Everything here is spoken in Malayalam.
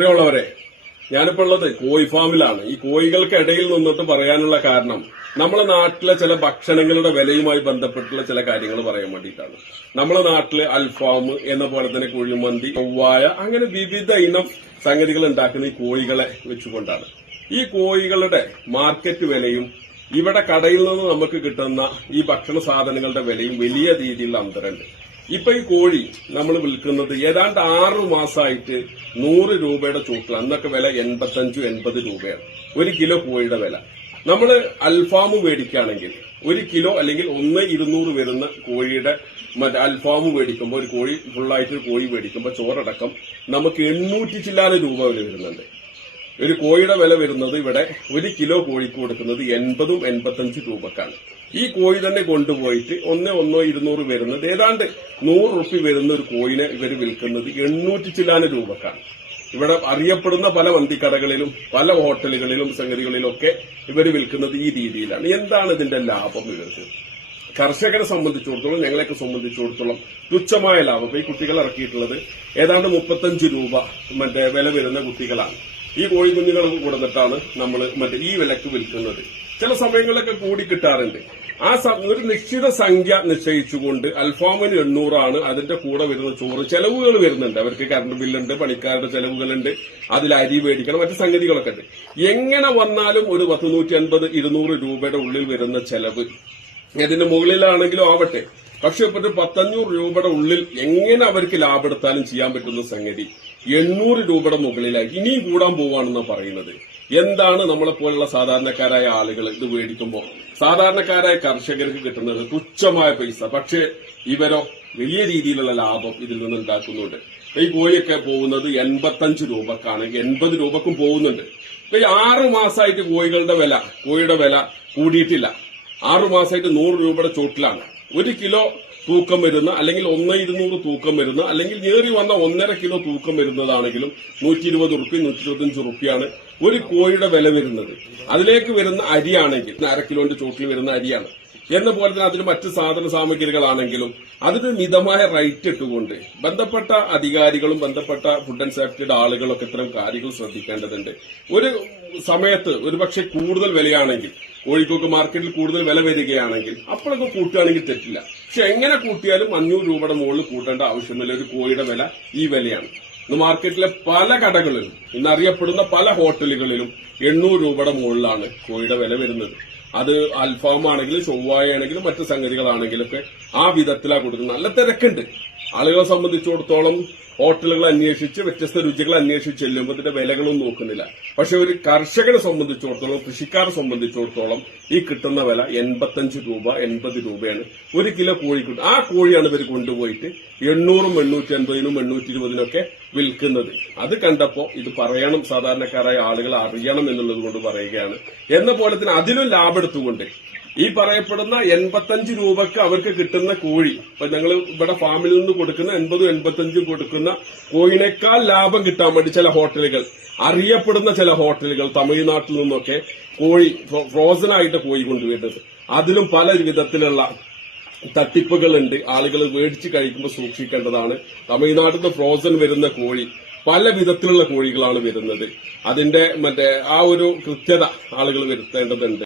പ്രിയമുള്ളവരെ, ഞാനിപ്പോൾ ഉള്ളത് കോഴി ഫാമിലാണ്. ഈ കോഴികൾക്കിടയിൽ നിന്നിട്ട് പറയാനുള്ള കാരണം നമ്മുടെ നാട്ടിലെ ചില ഭക്ഷണങ്ങളുടെ വിലയുമായി ബന്ധപ്പെട്ടുള്ള ചില കാര്യങ്ങൾ പറയാൻ വേണ്ടിയിട്ടാണ്. നമ്മുടെ നാട്ടില് അൽഫാം എന്ന പോലെ തന്നെ കുഴിമന്തി, ചൊവ്വായ, അങ്ങനെ വിവിധ ഇനം സംഗതികൾ ഉണ്ടാക്കുന്ന ഈ കോഴികളെ വെച്ചുകൊണ്ടാണ്. ഈ കോഴികളുടെ മാർക്കറ്റ് വിലയും ഇവിടെ കടയിൽ നിന്ന് നമുക്ക് കിട്ടുന്ന ഈ ഭക്ഷണ സാധനങ്ങളുടെ വിലയും വലിയ രീതിയിലുള്ള അന്തരമുണ്ട്. ഇപ്പൊ ഈ കോഴി നമ്മൾ വിൽക്കുന്നത് ഏതാണ്ട് 6 മാസമായിട്ട് 100 രൂപയുടെ ചൂട്ടിൽ, അന്നൊക്കെ വില 85-80 രൂപയാണ് ഒരു കിലോ കോഴിയുടെ വില. നമ്മൾ അൽഫാം മേടിക്കുകയാണെങ്കിൽ 1 കിലോ അല്ലെങ്കിൽ 1-200 വരുന്ന കോഴിയുടെ അൽഫാം മേടിക്കുമ്പോൾ, ഒരു കോഴി ഫുള്ളായിട്ട് ഒരു കോഴി മേടിക്കുമ്പോൾ ചോറടക്കം നമുക്ക് 800 ചില്ലാന രൂപ വില വരുന്നുണ്ട്. ഒരു കോഴിയുടെ വില വരുന്നത് ഇവിടെ 1 കിലോ കോഴിക്ക് കൊടുക്കുന്നത് 80-85 രൂപക്കാണ്. ഈ കോഴി തന്നെ കൊണ്ടുപോയിട്ട് 1-200 വരുന്നത് ഏതാണ്ട് 100 റുപ്യ വരുന്ന ഒരു കോഴിനെ ഇവർ വിൽക്കുന്നത് 800 ചില്ലാന രൂപക്കാണ്. ഇവിടെ അറിയപ്പെടുന്ന പല മന്തിക്കടകളിലും പല ഹോട്ടലുകളിലും സംഗതികളിലൊക്കെ ഇവർ വിൽക്കുന്നത് ഈ രീതിയിലാണ്. എന്താണ് ഇതിന്റെ ലാഭം ഇവർക്ക്? കർഷകരെ സംബന്ധിച്ചിടത്തോളം, ഞങ്ങളെയൊക്കെ സംബന്ധിച്ചിടത്തോളം തുച്ഛമായ ലാഭം. ഈ കുട്ടികൾ ഇറക്കിയിട്ടുള്ളത് ഏതാണ്ട് 35 രൂപ വില വരുന്ന കുട്ടികളാണ്. ഈ കോഴി കുഞ്ഞുങ്ങൾ കൊടുത്തിട്ടാണ് നമ്മൾ ഈ വിലക്ക് വിൽക്കുന്നത്. ചില സമയങ്ങളിലൊക്കെ കൂടി കിട്ടാറുണ്ട്. ഒരു നിശ്ചിത സംഖ്യ നിശ്ചയിച്ചുകൊണ്ട് അൽഫാമിന് 800 ആണ്. അതിന്റെ കൂടെ വരുന്ന ചോറ് ചെലവുകൾ വരുന്നുണ്ട്. അവർക്ക് കറണ്ട് ബില്ലുണ്ട്, പണിക്കാരുടെ ചെലവുകളുണ്ട്, അതിൽ അരി മേടിക്കണം, മറ്റു സംഗതികളൊക്കെ ഉണ്ട്. എങ്ങനെ വന്നാലും ഒരു 150-200 രൂപയുടെ ഉള്ളിൽ വരുന്ന ചെലവ്, അതിന്റെ മുകളിലാണെങ്കിലും ആവട്ടെ, പക്ഷെ ഇപ്പൊ 100-500 രൂപയുടെ ഉള്ളിൽ എങ്ങനെ അവർക്ക് ലാഭെടുത്താലും ചെയ്യാൻ പറ്റുന്ന സംഗതി 800 രൂപയുടെ മുകളിലായി ഇനിയും കൂടാൻ പോവാണെന്ന് പറയുന്നത്. എന്താണ് നമ്മളെപ്പോലുള്ള സാധാരണക്കാരായ ആളുകൾ ഇത് മേടിക്കുമ്പോൾ സാധാരണക്കാരായ കർഷകർക്ക് കിട്ടുന്നത് തുച്ഛമായ പൈസ, പക്ഷേ ഇവരോ വലിയ രീതിയിലുള്ള ലാഭം ഇതിൽ നിന്ന് ഉണ്ടാക്കുന്നുണ്ട്. ഈ കോഴിയൊക്കെ പോകുന്നത് 85 രൂപക്കാണ്, 80 രൂപക്കും പോകുന്നുണ്ട്. ഇപ്പൊ ഈ 6 മാസമായിട്ട് കോഴിയുടെ വില കൂടിയിട്ടില്ല. 6 മാസമായിട്ട് 100 രൂപയുടെ ചോട്ടിലാണ്. 1 കിലോ തൂക്കം വരുന്ന, അല്ലെങ്കിൽ 1-200 തൂക്കം വരുന്ന, അല്ലെങ്കിൽ നേറി വന്ന 1.5 കിലോ തൂക്കം വരുന്നതാണെങ്കിലും 120 റുപ്യ 125 റുപ്യാണ് ഒരു കോഴിയുടെ വില വരുന്നത്. അതിലേക്ക് വരുന്ന അരിയാണെങ്കിൽ 1/2 കിലോന്റെ ചോട്ടിൽ വരുന്ന അരിയാണ്. എന്ന പോലെ തന്നെ അതിന് മറ്റ് സാധന സാമഗ്രികളാണെങ്കിലും അതിന് മിതമായ റേറ്റ് ഇട്ടുകൊണ്ട് ബന്ധപ്പെട്ട അധികാരികളും ബന്ധപ്പെട്ട ഫുഡ് ആൻഡ് സേഫ്റ്റിയുടെ ആളുകളൊക്കെ ഇത്തരം കാര്യങ്ങൾ ശ്രദ്ധിക്കേണ്ടതുണ്ട്. ഒരു സമയത്ത് ഒരുപക്ഷെ കൂടുതൽ വിലയാണെങ്കിൽ, കോഴിക്കോട് മാർക്കറ്റിൽ കൂടുതൽ വില വരികയാണെങ്കിൽ അപ്പോഴൊക്കെ കൂട്ടുകയാണെങ്കിൽ തെറ്റില്ല. പക്ഷെ എങ്ങനെ കൂട്ടിയാലും 500 രൂപയുടെ മുകളിൽ കൂട്ടേണ്ട ആവശ്യമില്ല. ഒരു കോഴിയുടെ വില ഈ വിലയാണ്. ഇന്ന് മാർക്കറ്റിലെ പല കടകളിലും, ഇന്നറിയപ്പെടുന്ന പല ഹോട്ടലുകളിലും 800 രൂപയുടെ മുകളിലാണ് കോഴിയുടെ വില വരുന്നത്. അത് അൽഫാം ആണെങ്കിലും ചൊവ്വായ ആണെങ്കിലും മറ്റു സംഗതികളാണെങ്കിലൊക്കെ ആ വിധത്തിലാണ് കൊടുക്കുന്നത്. നല്ല തിരക്കുണ്ട്. ആളുകളെ സംബന്ധിച്ചിടത്തോളം ഹോട്ടലുകൾ അന്വേഷിച്ച് വ്യത്യസ്ത രുചികൾ അന്വേഷിച്ച് ചെല്ലുമ്പോൾ ഇതിന്റെ വിലകളൊന്നും നോക്കുന്നില്ല. പക്ഷെ ഒരു കർഷകനെ സംബന്ധിച്ചിടത്തോളം, കൃഷിക്കാരെ സംബന്ധിച്ചിടത്തോളം ഈ കിട്ടുന്ന വില 85 രൂപ 80 രൂപയാണ് ഒരു കിലോ കോഴിക്ക്. ആ കോഴിയാണ് ഇവർ കൊണ്ടുപോയിട്ട് 800-ഉം 850-നും 820-നൊക്കെ വിൽക്കുന്നത്. അത് കണ്ടപ്പോ ഇത് പറയണം, സാധാരണക്കാരായ ആളുകൾ അറിയണം എന്നുള്ളത് കൊണ്ട് പറയുകയാണ്. എന്ന പോലെ തന്നെ അതിലും ലാഭെടുത്തുകൊണ്ട് ഈ പറയപ്പെടുന്ന 85 രൂപക്ക് അവർക്ക് കിട്ടുന്ന കോഴി, ഇപ്പൊ ഞങ്ങൾ ഇവിടെ ഫാമിൽ നിന്ന് കൊടുക്കുന്ന 80-85 കൊടുക്കുന്ന കോഴിനേക്കാൾ ലാഭം കിട്ടാൻ വേണ്ടി ചില ഹോട്ടലുകൾ, അറിയപ്പെടുന്ന ചില ഹോട്ടലുകൾ തമിഴ്നാട്ടിൽ നിന്നൊക്കെ കോഴി ഫ്രോസൺ ആയിട്ട് കോഴി കൊണ്ടുവരുന്നത്. അതിലും പല വിധത്തിലുള്ള തട്ടിപ്പുകളുണ്ട്. ആളുകൾ മേടിച്ച് കഴിക്കുമ്പോൾ സൂക്ഷിക്കേണ്ടതാണ്. തമിഴ്നാട്ടിൽ നിന്ന് ഫ്രോസൺ വരുന്ന കോഴി പല വിധത്തിലുള്ള കോഴികളാണ് വരുന്നത്. അതിന്റെ ആ ഒരു കൃത്യത ആളുകൾ വരുത്തേണ്ടതുണ്ട്.